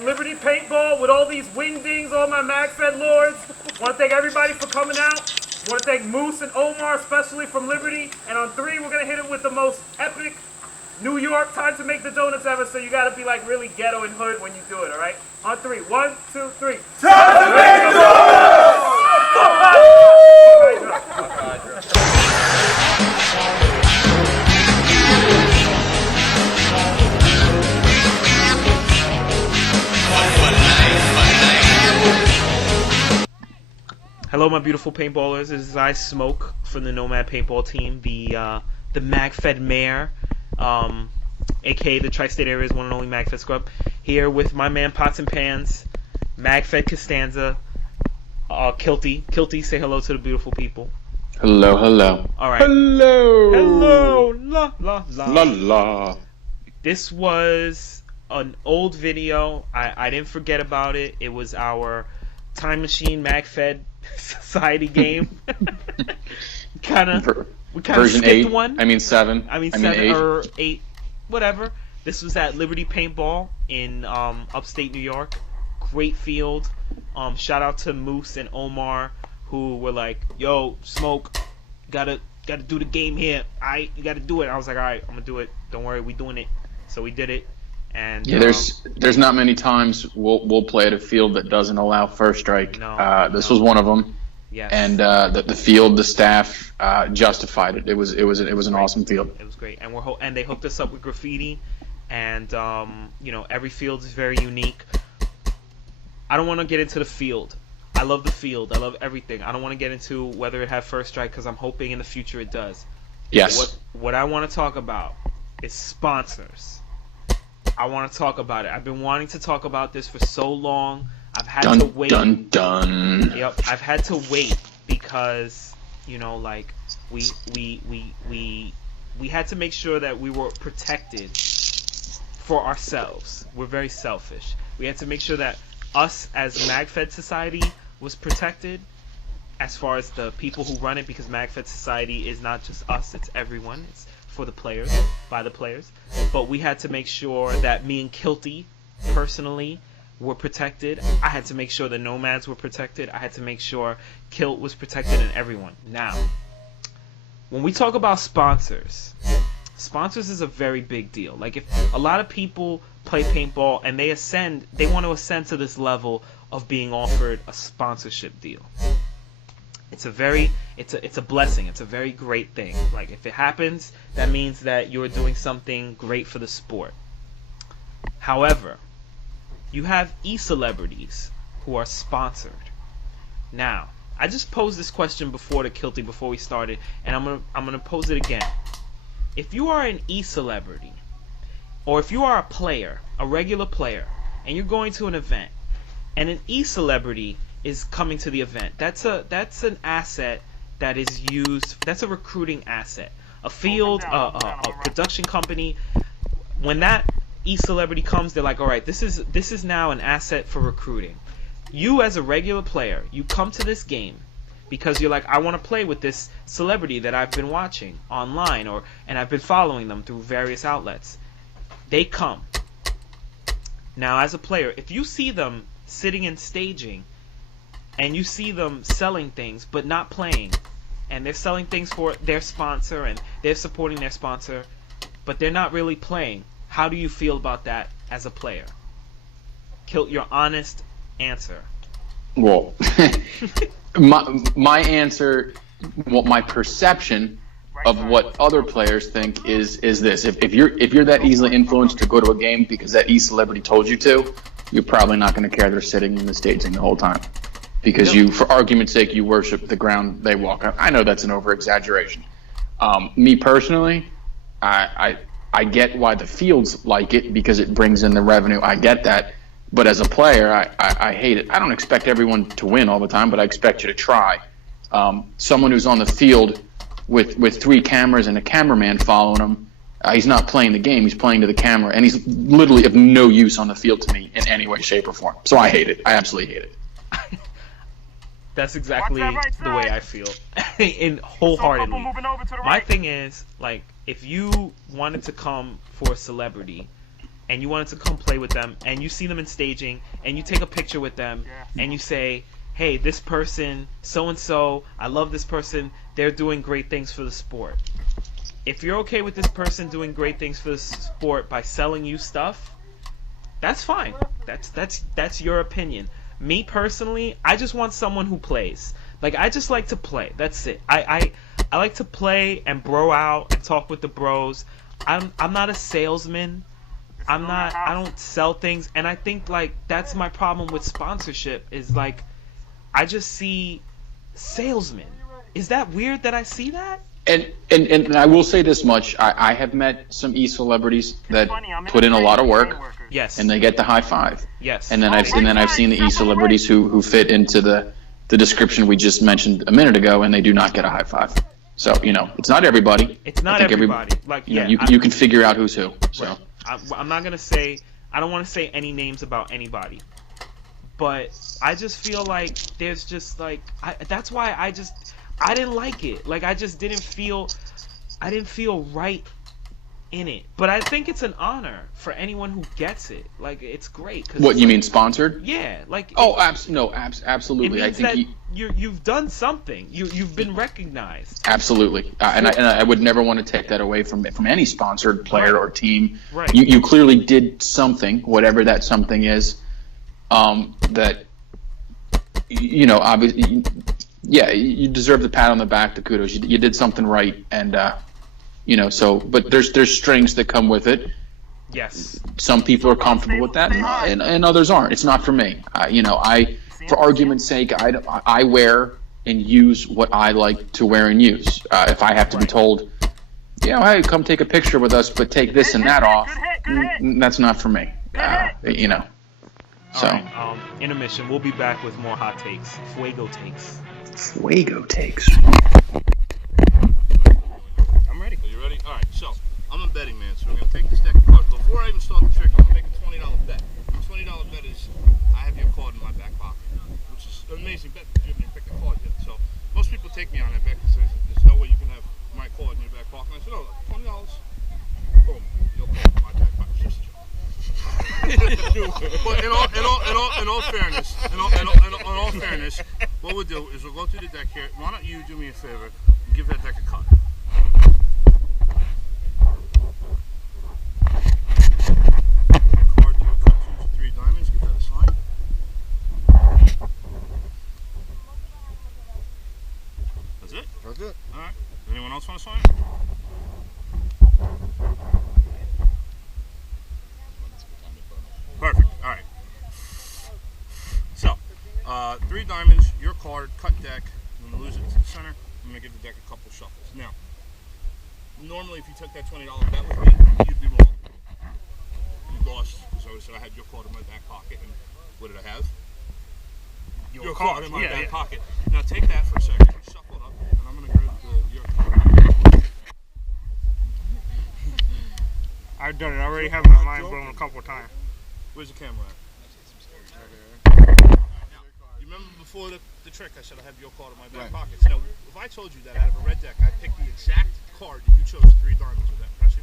at Liberty Paintball with all these wingdings, all my MagFed lords. Want to thank everybody for coming out. Want to thank Moose and Omar, especially from Liberty. And on 3, we're going to hit it with the most epic New York time to make the donuts ever, so you got to be like really ghetto and hood when you do it, all right? On 3, 1, 2, 3. Time to make the donuts! Hello, my beautiful paintballers. This is I Smoke from the Nomad paintball team, the MagFed mayor, aka the Tri-State Area's one and only MagFed scrub, here with my man Pots and Pans, MagFed Costanza, Kilty. Kilty, say hello to the beautiful people. Hello, hello. All right. Hello. Hello. La la la. La la. This was an old video. I didn't forget about it. It was our Time Machine MagFed Society game. we kind of version skipped 8. one. I mean 7. I mean 8. or 8, whatever. This was at Liberty Paintball in upstate New York. Great field. Shout out to Moose and Omar, who were like, "Yo, Smoke, gotta do the game here. You gotta do it." I was like, "All right, I'm gonna do it. Don't worry, we doing it." So we did it. And yeah, there's not many times we'll play at a field that doesn't allow first strike. This was one of them. Yes. And the field, the staff justified it. It was an awesome field. It was great, and they hooked us up with graffiti, and every field is very unique. I don't want to get into the field. I love the field. I love everything. I don't want to get into whether it had first strike because I'm hoping in the future it does. Yes. What I want to talk about is sponsors. I want to talk about it. I've been wanting to talk about this for so long. I've had to wait. Dun, dun. Yep, I've had to wait because we had to make sure that we were protected for ourselves. We're very selfish. We had to make sure that us as MagFed Society was protected as far as the people who run it, because MagFed Society is not just us, it's everyone. It's for the players, by the players. But we had to make sure that me and Kilty personally were protected. I had to make sure the Nomads were protected. I had to make sure Kilt was protected, and everyone. Now, when we talk about sponsors is a very big deal. Like, if a lot of people play paintball and they want to ascend to this level of being offered a sponsorship deal. It's a blessing. It's a very great thing. Like, if it happens, that means that you're doing something great for the sport. However, you have e-celebrities who are sponsored. Now, I just posed this question before to Kilty before we started, and I'm gonna pose it again. If you are an e-celebrity, or if you are a player, a regular player, and you're going to an event, and an e-celebrity is coming to the event, that's an asset that is used. That's a recruiting asset. A field, a production company. When that e-celebrity comes, they're like, all right, this is now an asset for recruiting. You as a regular player, you come to this game because you're like, I want to play with this celebrity that I've been watching online, and I've been following them through various outlets. They come. Now, as a player, if you see them sitting and staging, and you see them selling things but not playing, and they're selling things for their sponsor and they're supporting their sponsor, but they're not really playing, how do you feel about that as a player? Kilt, your honest answer. Well, my answer, my perception of what other players think is this: if you're that easily influenced to go to a game because that e-celebrity told you to, you're probably not going to care they're sitting in the staging the whole time. Because you, for argument's sake, you worship the ground they walk on. I know that's an over-exaggeration. Me personally, I get why the fields like it because it brings in the revenue. I get that. But as a player, I hate it. I don't expect everyone to win all the time, but I expect you to try. Someone who's on the field with 3 cameras and a cameraman following him, he's not playing the game. He's playing to the camera, and he's literally of no use on the field to me in any way, shape, or form. So I hate it. I absolutely hate it. That's exactly the way I feel, wholeheartedly. My thing is, like, if you wanted to come for a celebrity and you wanted to come play with them, and you see them in staging, and you take a picture with them, and you say, hey, this person, so-and-so, I love this person, they're doing great things for the sport. If you're okay with this person doing great things for the sport by selling you stuff, that's fine. That's your opinion. Me personally, I just want someone who plays. Like, I just like to play. That's it. I like to play and bro out and talk with the bros. I'm not a salesman. I don't sell things, and I think like that's my problem with sponsorship is like I just see salesmen. Is that weird that I see that? And I will say this much: I have met some e-celebrities that put in a lot of work. Yes. And they get the high five. Yes. And then I've seen the e-celebrities who fit into the description we just mentioned a minute ago, and they do not get a high five. So it's not everybody. It's not everybody. You can figure out who's who. So right. I'm not gonna say. I don't want to say any names about anybody. But I just feel like there's just like that's why I didn't like it. Like I just didn't feel right in it. But I think it's an honor for anyone who gets it. Like it's great. What you mean sponsored? Yeah, like absolutely. It means I think you've done something. You've been recognized. Absolutely, and I would never want to take that away from any sponsored player or team. Right. You clearly did something, whatever that something is. That obviously, you deserve the pat on the back, the kudos. You did something right, and but there's strings that come with it. Yes. Some people are comfortable with that, and others aren't. It's not for me. For argument's sake, I wear and use what I like to wear and use. If I have to be told, hey, come take a picture with us, but take this and that off, that's not for me. So. All right, intermission. We'll be back with more hot takes. Fuego takes. Fuego takes. I'm ready. Are you ready? All right, so I'm a betting man, so we're going to take this deck of cards. Before I even start the trick, I'm going to make a $20 bet. The $20 bet is I have your card in my back pocket, which is an amazing bet because you haven't even picked the card yet. So most people take me on that bet because there's no way you can have my card in your back pocket. And I said, oh, $20, boom, your card in my back pocket. It's just a joke. But in all fairness, what we'll do is we'll go through the deck here. Why don't you do me a favor and give that deck a cut? Card to a cut, 2 to 3 diamonds. Give that a sign. That's it? That's it. All right. Anyone else want to sign? Perfect. All right. So, 3 diamonds, your card, cut deck. I'm going to lose it to the center. I'm going to give the deck a couple shuffles. Now, normally if you took that $20 bet with me, you'd be wrong. You lost, because I said I had your card in my back pocket, and what did I have? Your card in my back pocket. Now take that for a second, shuffle it up, and I'm going to grab your card. I've done it. I already have my mind blown a couple of times. Where's the camera at? You remember before the trick I said I have your card in my back pockets. Now, if I told you that out of a red deck, I picked the exact card that you chose 3 diamonds, would that impress you?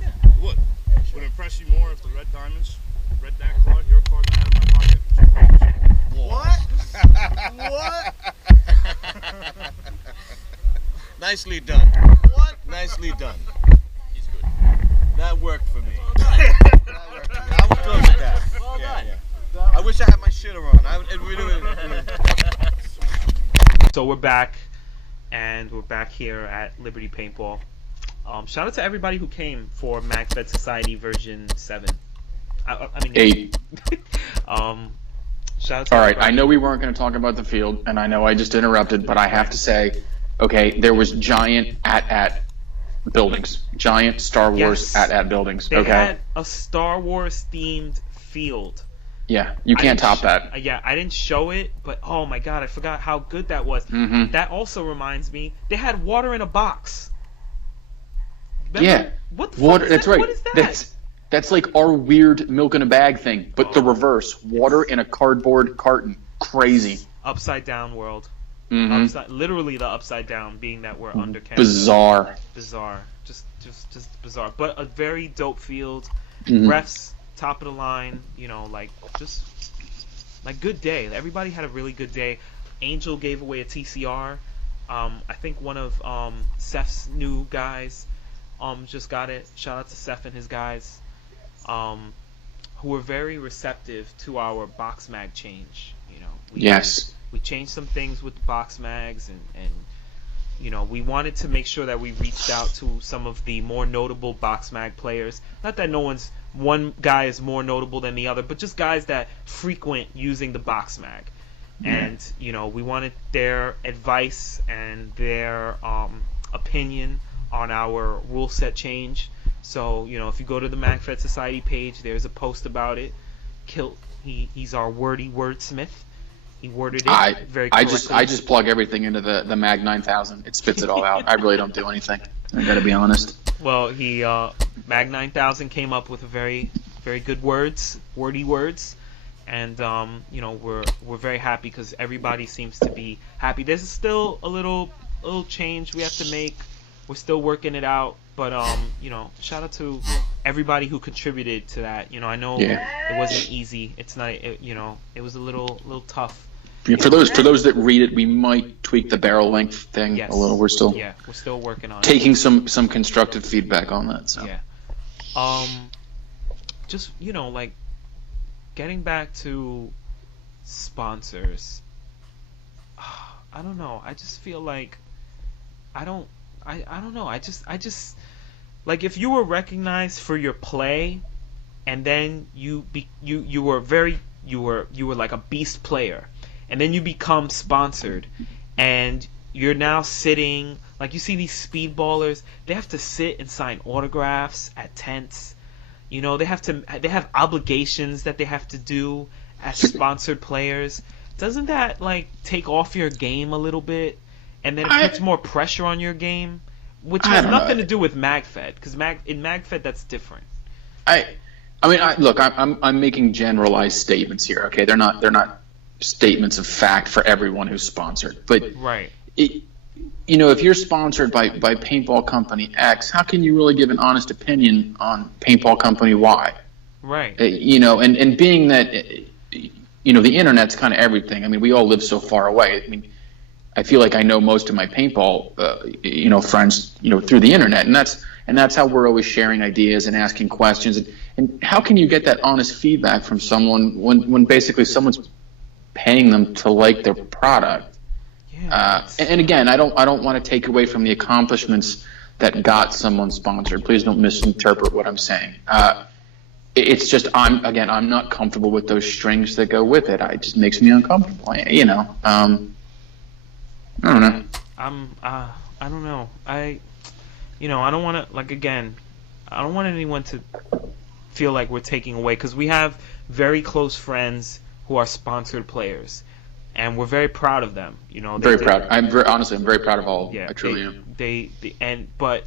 Yeah. It would. Would it impress you more if the red diamonds, red deck card, your card that I had in my pocket, What? Nicely done. What? Nicely done. He's good. That worked for me. I would go with that. Well done. I wish I had my shitter on. So we're back, and we're back here at Liberty Paintball. Shout out to everybody who came for MagFed Society version 7. I mean 8. Shout out to All right, everybody. I know we weren't going to talk about the field, and I know I just interrupted, but I have to say, okay, there was giant at buildings, giant Star Wars Yes. at buildings. They Okay, had a Star Wars themed field. yeah, you can't top that. I didn't show it, but oh my god, I forgot how good that was. Mhm. That also reminds me, they had water in a box. Remember? Yeah, What the water. fuck is That's that? right. What is that? That's like our weird milk in a bag thing, but the reverse: water in a cardboard carton. Crazy. Upside down world. Mm-hmm. Literally the upside down, being that we're under Canada. Bizarre. Bizarre. Just bizarre. But a very dope field. refs, top of the line. Just like good day. Everybody had a really good day. Angel gave away a TCR. I think one of Seth's new guys just got it. Shout out to Seth and his guys, who were very receptive to our box mag change. We changed some things with the box mags, and we wanted to make sure that we reached out to some of the more notable box mag players. Not that one guy is more notable than the other, but just guys that frequent using the box mag. And we wanted their advice and their opinion on our rule set change. So if you go to the MagFed Society page, there's a post about it. Kilt, he's our wordy wordsmith. He worded it very correctly. I just plug everything into the Mag 9000. It spits it all out. I really don't do anything. I gotta be honest. Well, Mag 9000 came up with a very, very good wordy words. And we're very happy because everybody seems to be happy. There's still a little change we have to make. We're still working it out, but shout out to everybody who contributed to that. I know it wasn't easy. It's not. It was a little tough. Yeah, for those that read it, we might tweak the barrel length thing a little. We're still working on taking some constructive feedback on that. So just getting back to sponsors, I don't know. I just feel like I don't know. I just like if you were recognized for your play, and then you were like a beast player, and then you become sponsored, and you're now sitting like you see these speedballers. They have to sit and sign autographs at tents. They have obligations that they have to do as sponsored players. Doesn't that take off your game a little bit, and then it puts more pressure on your game, which has nothing to do with MagFed, because in MagFed that's different. Look, I'm making generalized statements here. Okay, they're not statements of fact for everyone who's sponsored, but right. If you're sponsored by Paintball Company X, how can you really give an honest opinion on Paintball Company Y? Right. And being that, the internet's kind of everything. I mean, we all live so far away. I mean, I feel like I know most of my paintball, friends, through the internet, and that's how we're always sharing ideas and asking questions. And how can you get that honest feedback from someone when basically someone's paying them to like their product? And again, I don't want to take away from the accomplishments that got someone sponsored. Please don't misinterpret what I'm saying. It's just I'm not comfortable with those strings that go with it. It just makes me uncomfortable. I don't know. I don't know. I don't want to I don't want anyone to feel like we're taking away, because we have very close friends who are sponsored players. And we're very proud of them, Very proud. I'm very proud of all. Yeah, I truly am. But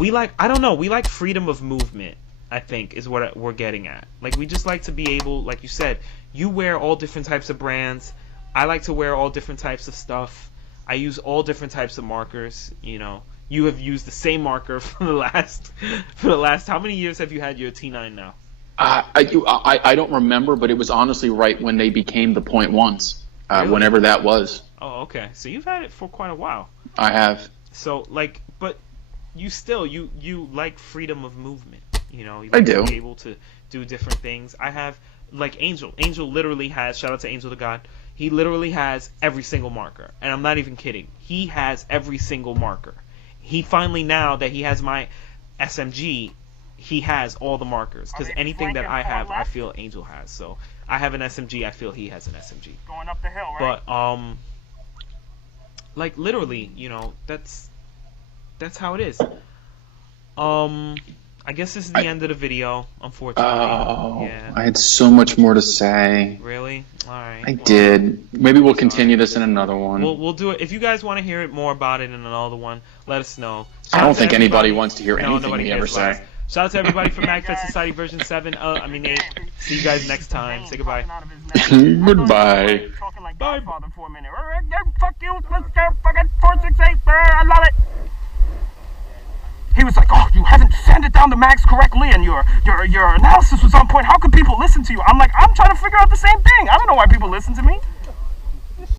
we like freedom of movement. I think is what we're getting at. We just like to be able, like you said, you wear all different types of brands. I like to wear all different types of stuff. I use all different types of markers. You have used the same marker for the last. How many years have you had your T9 now? I don't remember, but it was honestly right when they became the .1s, really? Whenever that was. Oh, okay. So you've had it for quite a while. I have. So but you still you like freedom of movement. You like I do. To be able to do different things. I have Angel. Angel literally has. Shout out to Angel the God. He literally has every single marker, and I'm not even kidding. He has every single marker. He finally, now that he has my SMG, he has all the markers, because anything that I have, I feel Angel has. So I have an SMG, I feel he has an SMG. Going up the hill, right? But literally, that's how it is. I guess this is the end of the video, unfortunately. Oh, yeah. I had so much more to say. Really? All right. I did. Maybe we'll continue this in another one. We'll do it. If you guys want to hear it more about it in another one, let us know. I don't think anybody wants to hear anything we ever say. Shout out to everybody from MagFed Society version 7. 8. See you guys next time. Say goodbye. Goodbye. Bye. Fuck you, Mr. Fucking 468. I love it. he was like, oh, you haven't sanded down the mags correctly, and your analysis was on point. How could people listen to you? I'm like, I'm trying to figure out the same thing. I don't know why people listen to me.